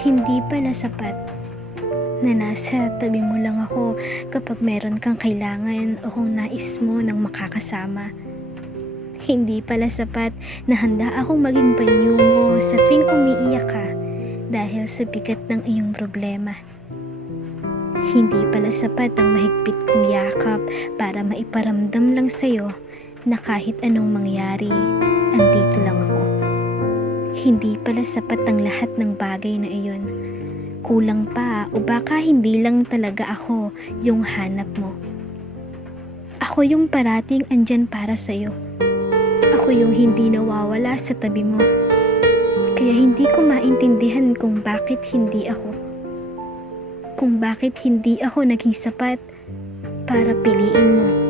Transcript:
Hindi pala sapat na nasa tabi mo lang ako kapag meron kang kailangan o kung nais mo ng makakasama. Hindi pala sapat na handa akong maging panyo mo sa tuwing umiiyak ka dahil sa bigat ng iyong problema. Hindi pala sapat ang mahigpit kong yakap para maiparamdam lang sa'yo na kahit anong mangyari, andito lang ako. Hindi pala sapat ang lahat ng bagay na iyon. Kulang pa o baka hindi lang talaga ako yung hanap mo. Ako yung parating andyan para sa'yo. Ako yung hindi nawawala sa tabi mo. Kaya hindi ko maintindihan kung bakit hindi ako. Kung bakit hindi ako naging sapat para piliin mo.